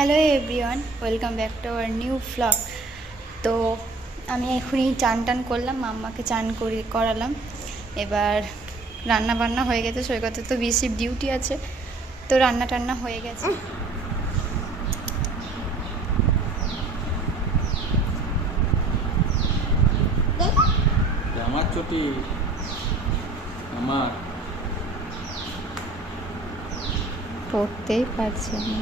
Hello everyone, welcome back to our new vlog. তো আমি এখনই চান টান করলাম, মাম্মাকে চান করালাম। এবার রান্না বান্না হয়ে গেছে, সৈকতে তো বিসিপ ডিউটি আছে, তো রান্না টান্না হয়ে গেছে। আমার ছুটি আমার পড়তেই পারছে না।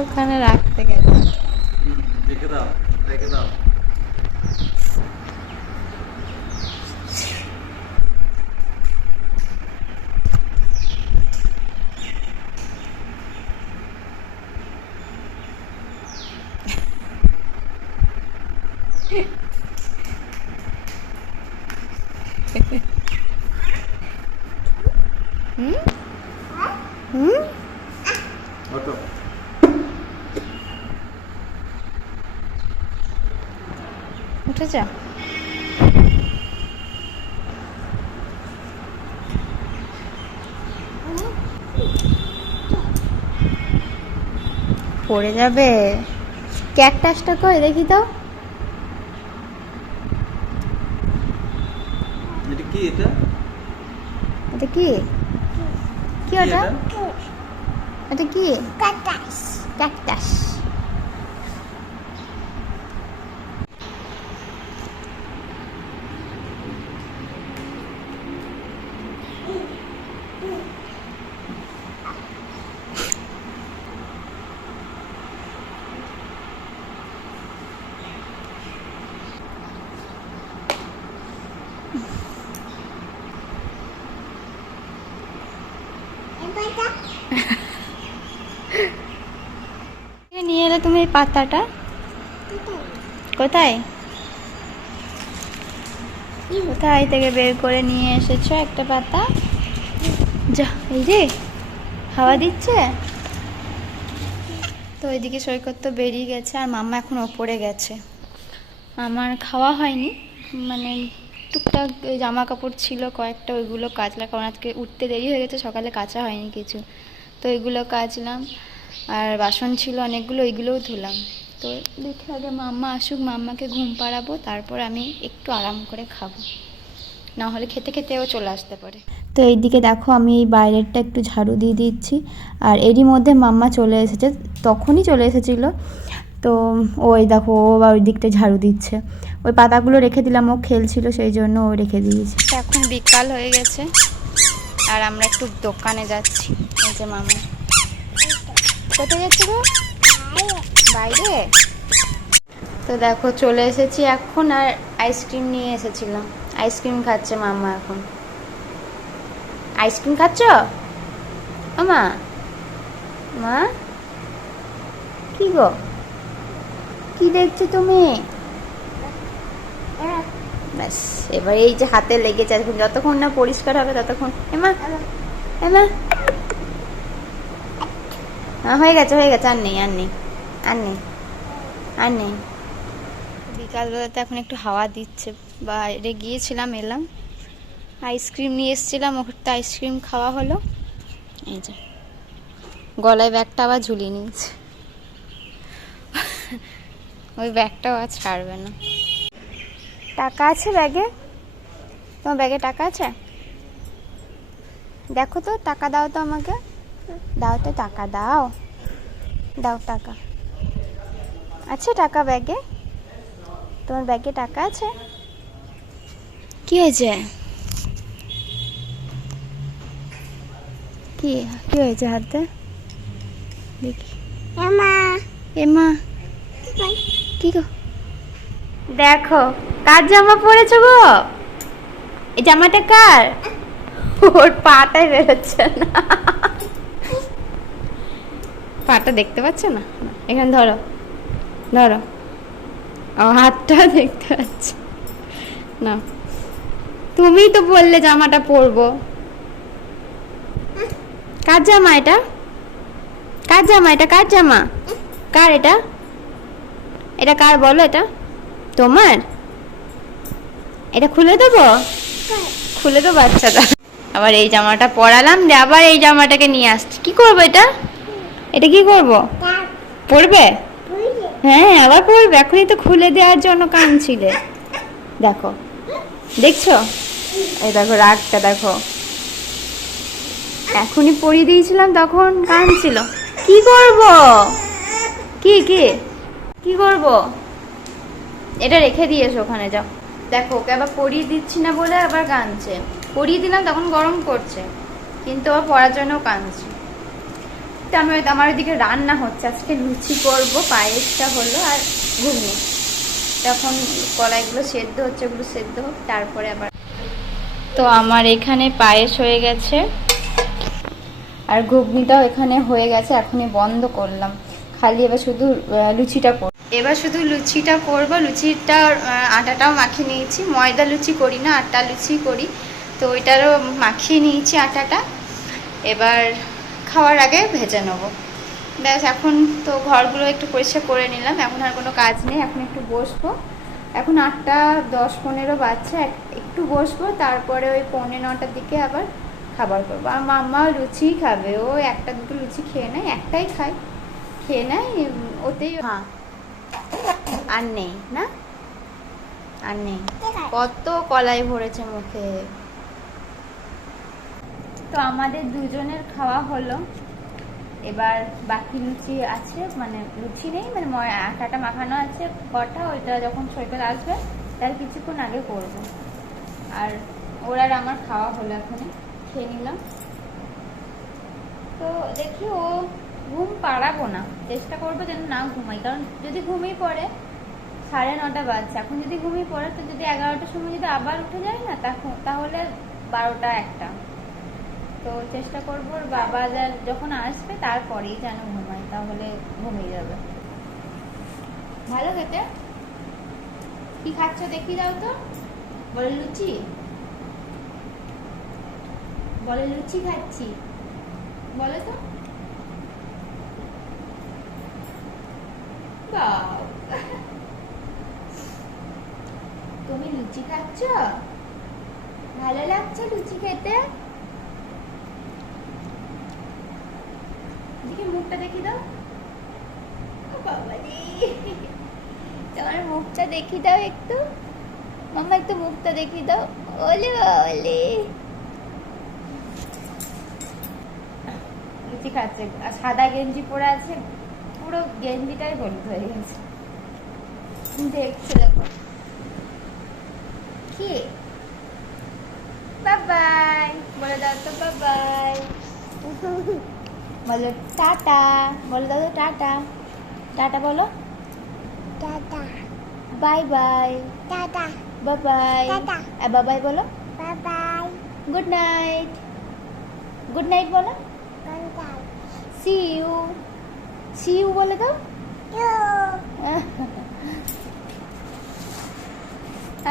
ওখানে রাখতে গেছে। রেখে দাও রেখে দাও। হুম হুম ওঠো। উঠে যা। পড়ে যাবে। ক্যাকটাসটা করে দেখি তো। এটা কি? এটা এটা কি? কি ওটা? এটা কি? ক্যাকটাস। ক্যাকটাস। নিয়ে এলে তুমি এই পাতাটা কোথায় কোথায় থেকে বের করে নিয়ে এসেছো একটা পাতা? যা, এই রে হাওয়া দিচ্ছে। তো ওইদিকে সৈকত তো বেরিয়ে গেছে, আর মাম্মা এখন ওপরে গেছে। আমার খাওয়া হয়নি, মানে টুকটাক জামা কাপড় ছিল কয়েকটা, ওইগুলো কাচলাম, কারণ আজকে উঠতে দেরি হয়ে গেছে, সকালে কাচা হয়নি কিছু, তো ওইগুলো কাচলাম। আর বাসন ছিল অনেকগুলো, ওইগুলোও ধুলাম। তো দেখে আগে মাম্মা আসুক, মাম্মাকে ঘুম পাড়াবো, তারপর আমি একটু আরাম করে খাবো, না হলে খেতে খেতেও চলে আসতে পারে। তো এইদিকে দেখো, আমি এই বাইরেরটা একটু ঝাড়ু দিয়ে দিচ্ছি, আর এরই মধ্যে মাম্মা চলে এসেছে, তখনই চলে এসেছিল। তো ওই দেখো, ও বা ওই দিকটা ঝাড়ু দিচ্ছে, ওই পাতাগুলো রেখে দিলাম, ও খেলছিল সেই জন্য ও রেখে দিয়েছে। এখন বিকাল হয়ে গেছে, আর আমরা একটু দোকানে যাচ্ছি। এই যে মাম্মা। কোথায় যাচ্ছি গো? বাইরে। তো দেখো চলে এসেছি এখন, আর আইসক্রিম নিয়ে এসেছিলাম, আইসক্রিম খাচ্ছে মাম্মা এখন। আইসক্রিম খাচ্ছ ও মা? মা কি গো, কি দেখছো তুমি? ব্যাস, এবার এই যে হাতে লেগেছে, এখন যতক্ষণ না পরিষ্কার হবে ততক্ষণ। এমা এমা, হয়ে গেছে হয়ে গেছে, আর নেই আর নেই আর নেই আর নেই। বিকালবেলাতে এখন একটু হাওয়া দিচ্ছে, বাইরে গিয়েছিলাম, এলাম, আইসক্রিম নিয়ে এসেছিলাম, ওটা আইসক্রিম খাওয়া হলো। এই যে গলায় ব্যাগটা আবার ঝুলিয়ে নিয়েছে, ওই ব্যাগটাও আর ছাড়বে না। টাকা আছে ব্যাগে? তোমার ব্যাগে টাকা আছে? দেখো তো, টাকা দাও তো আমাকে, দাও তো টাকা, দাও দাও টাকা। আছে টাকা ব্যাগে? তোমার ব্যাগে টাকা আছে? কি হয়েছে? কি কি হয়েছে হাতে? দেখি। এমা এমা, কি গো? দেখো কার জামা পরেছো গো? এই জামাটা কার? ওর পাটাই বেরোচ্ছে না, পাটা দেখতে পাচ্ছ না? এখানে ধরো ধরো, ও হাতটা দেখতে পাচ্ছ না? তুমিই তো বললে জামাটা পরবো। কার জামা এটা? কার জামা এটা? কার জামা? কার এটা? এটা কার বলো? এটা তোমার? এটা খুলে দেবো? খুলে দেবো? বাচ্চাটা আবার এই জামাটা পরালাম দিয়ে আবার এই জামাটাকে নিয়ে আসছি। কি করবো এটা? এটা কি করব? পরবে? হ্যাঁ আবার পরবে। এখনই তো খুলে দেওয়ার জন্য কাঁদছিলে। দেখো, দেখছো? এই দেখো রাগটা দেখো। এখনই পরিয়ে দিয়েছিলাম তখন কাঁদছিল। কি করব? কি কি কি করব? এটা রেখে দিয়েছো ওখানে, যাও। দেখো ওকে আবার পরিয়ে দিচ্ছি না বলে আবার কাঁদছে। পরিয়ে দিলাম তখন গরম করছে, কিন্তু আবার পরার জন্য কাঁদছে। তো আমার ওইদিকে রান্না হচ্ছে, আজকে লুচি করব, পায়েসটা হলো আর ঘুগনি। তখন কলাইগুলো সেদ্ধ হচ্ছে, ওগুলো সেদ্ধ হোক তারপরে আবার। তো আমার এখানে পায়েস হয়ে গেছে আর ঘুগনিটাও এখানে হয়ে গেছে, এখনই বন্ধ করলাম। খালি এবার শুধু লুচিটা করব। এবার শুধু লুচিটা করব। লুচিটা আটাটাও মাখিয়ে নিয়েছি, ময়দা লুচি করি না, আটা লুচি করি। তো ওইটারও মাখিয়ে নিয়েছি আটাটা। এবার খাওয়ার আগে ভেজে নেব। ব্যাস, এখন তো ঘরগুলো একটু পরিষ্কার করে নিলাম, এখন আর কোনো কাজ নেই। এখন একটু বসবো। এখন 8:10-15 বাজছে, একটু বসবো, তারপরে ওই 8:45টার দিকে আবার খাবার করবো। আর মাম্মা লুচি খাবে, ও একটা দুটো লুচি খেয়ে নেয়, একটাই খায়, খেয়ে নেয় ওতেই। হ্যাঁ, আর নেই না, আর নেই। কত কলাই ভরেছে মুখে। তো আমাদের দুজনের খাওয়া হলো। এবার বাকি লুচি আছে, মানে লুচি নেই, মানে আটাটা মাখানো আছে কটা, ওইটা যখন সৈকত আসবে তার কিছুক্ষণ আগে করব। আর ওর আর আমার খাওয়া হলো, এখনই খেয়ে নিলাম। তো দেখি, ও ঘুম পাড়াবো না, চেষ্টা করবো যেন না ঘুমাই, কারণ যদি ঘুমিয়ে পড়ে 9:30 বাজছে, এখন যদি ঘুমিয়ে পড়ে তো যদি 11টার সময় যদি আবার উঠে যায় না, তাহলে 12টা-1টা। তো চেষ্টা করবো ওর বাবা যখন আসবে তারপরেই যেন ঘুমাই, তাহলে ঘুমিয়ে যাবে। ভালো খেতে। কি খাচ্ছ দেখি, দাও তো। বলে লুচি, বলে লুচি খাচ্ছি, বলে তো। বাও, তুমি লুচি খাচ্ছ? ভালো লাগছে লুচি খেতে? দেখি মুখটা দেখি দাও। বাবারে, তোমার মুখটা দেখি দাও একটু। মাম্মা একটু মুখটা দেখি দাও। ওলে ওলে, লুচি খাচ্ছে আর সাদা গেঞ্জি পরে আছে, পুরো গেঞ্জিটাই হলুদ হয়ে গেছে। দেখছে দেখো। কি বাবাই বলে দাও তো, বাবাই বলো, টাটা বলে দাও তো, টাটা। টাটা বলো, tata, bye bye, tata, bye bye, tata, bye bye বলো, bye bye, good night, good night বলো, good night, see you, see you বলে দাও।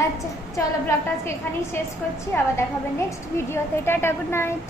আচ্ছা চলো, ব্লগটা আজকে এখানেই শেষ করছি, আবার দেখা হবে নেক্সট ভিডিওতে। Tata, good night.